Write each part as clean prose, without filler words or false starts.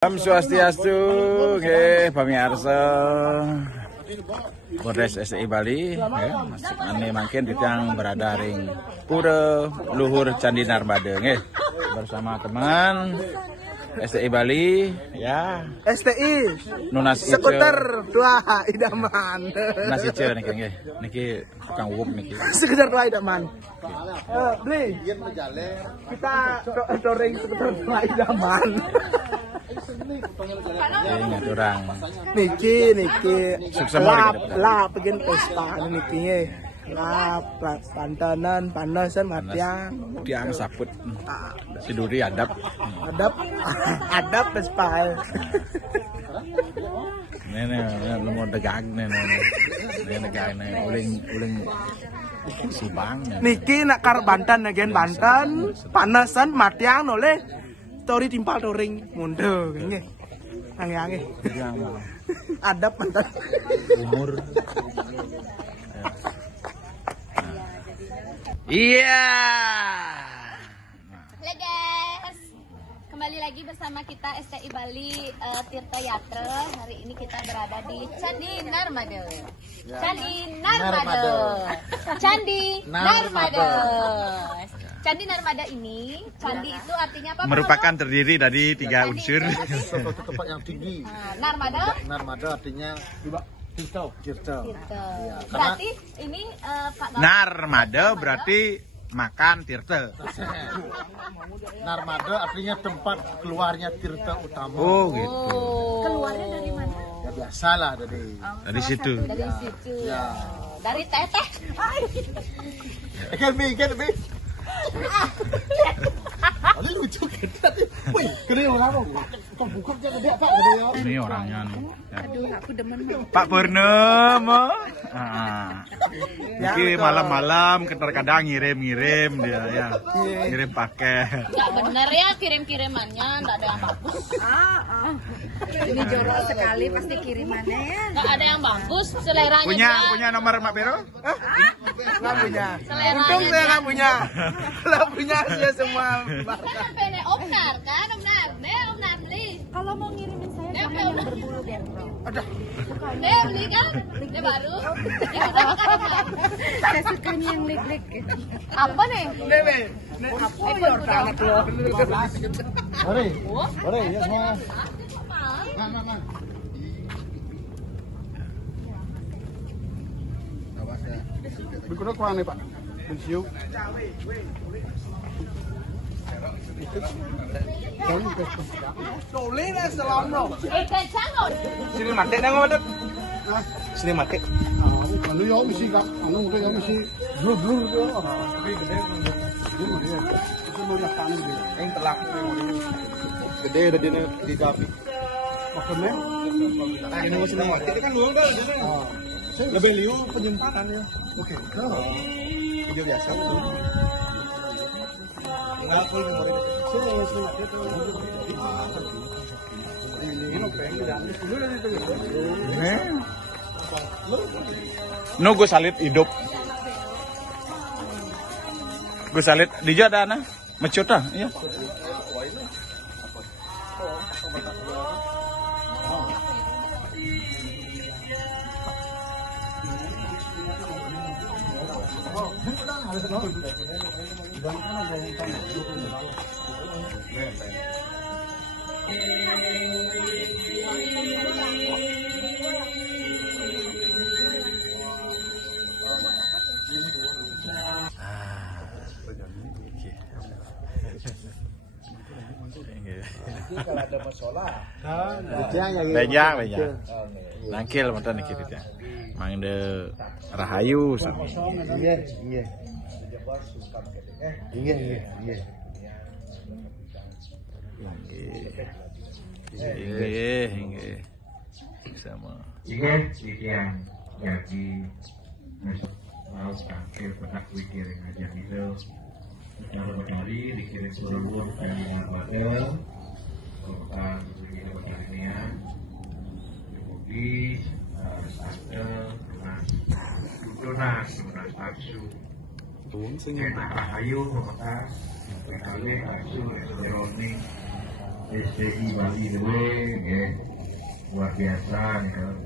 Salam Swastiastu, nggih pamirsa. Polres STI Bali, ane mangkin ditang berada ring Pura Luhur Candi Narmada, nggih. Bersama teman STI Bali, ya. STI. Nunas Ice. Sekuter dua idaman. Nunas Ice niki nggih. Niki tukang wup niki. Sekuter dua idaman. Beli. Kita doreng sekuter dua idaman. Orang. Niki Sukses lap bikin pesta niki pantanan panasan matiang tiang saput siduri adab pesta ini mau degag nih uling subang niki nak kar Banten agen Banten panasan matiang oleh tori timpal toring mundur nggih angge adab Banten umur. Iya. Halo guys, kembali lagi bersama kita STI Bali Tirta Yatra. Hari ini kita berada di Candi Narmada. Candi Narmada ini, candi itu artinya apa? Merupakan terdiri dari 3 unsur. Suatu tempat yang tinggi. Narmada Artinya Tirta. Berarti ini Pak Gawat. Narmada berarti makan tirta. Narmada artinya tempat keluarnya tirta utama. Oh gitu. Keluarnya dari mana? Ya biasalah Dari situ. Dari situ. Ya. Dari teteh. Kan bi. Ada lucu kan. Wih, gede orang apa? Kok buka aja gede apa gede ya? Ini orangnya nih. Aduh, aku demen. Pak Purnomo. Ini malam-malam kadang ngirim dia ya. Ngirim paket. Nggak bener ya kirim-kirimannya, nggak ada yang bagus. Ini jorok sekali pasti kirimannya ya. Nggak ada yang bagus, seleranya Punya nomor Mak Pero? nggak punya Seleranya untung saya nggak punya kalau punya saya semua Sampai nih Omnar kan, Omnar beli. Kalau mau ngirimin saya jangan yang berbulu gondrong. Beli kan, dia baru. Ya udah makan Omnar. Saya sukanya yang lik-lik. Apa nih? apa ya anak lo Mari, ya semua. Berkurang kurang nih Pak. Pensiun. Tolong lah selama Kencang loh. sini mati nang ngodep sini mati Anu ya mesti kak, anu udah ya mesti blur ya. Itu mau lihat kanan deh. yang telak Gede ada di dapi. Makanya, ini masih nang mati kan luang kan lebih liu penjumpakan ya oke. video biasa nggak aku No, gue salit hidup. Gue salit di ada anak mecut ah, iya. kalau ada masalah Benjang. Nangkil mantan nih kita. Mang de rahayu sama. Iya. Inggih. Sama. Jika yang jadi mau tampil pada wikirin aja itu beberapa kali dikirim seluruh dari Narmada kota begini begini Jokowi Sastra Dunas Taksu Enak Rahayu kota PKW Taksu Roni STI Bali dewe ya luar biasa nih kalau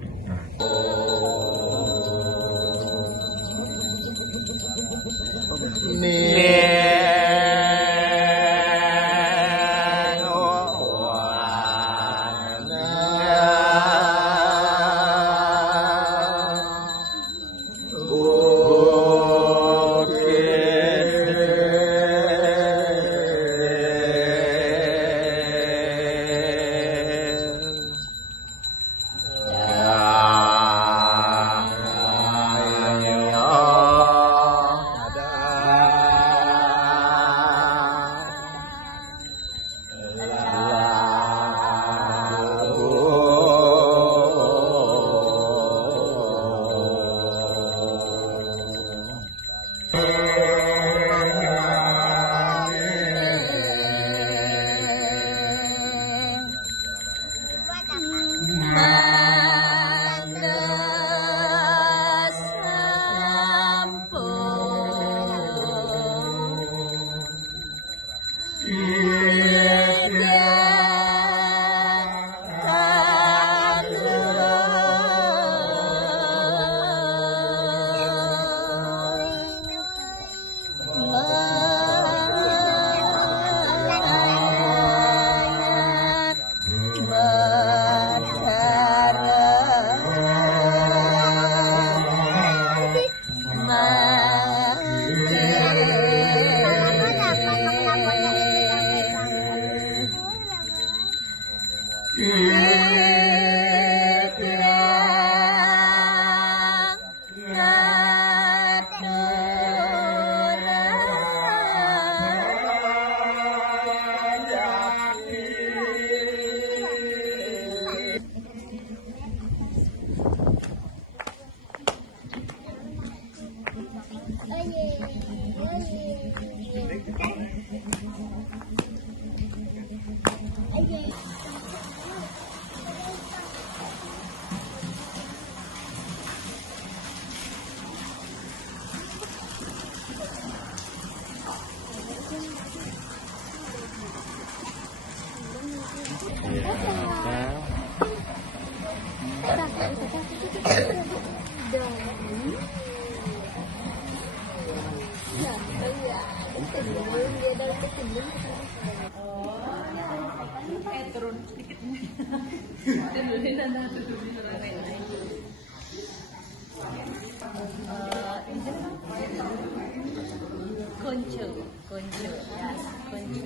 Kuncu, kuncu, ya, kuncu.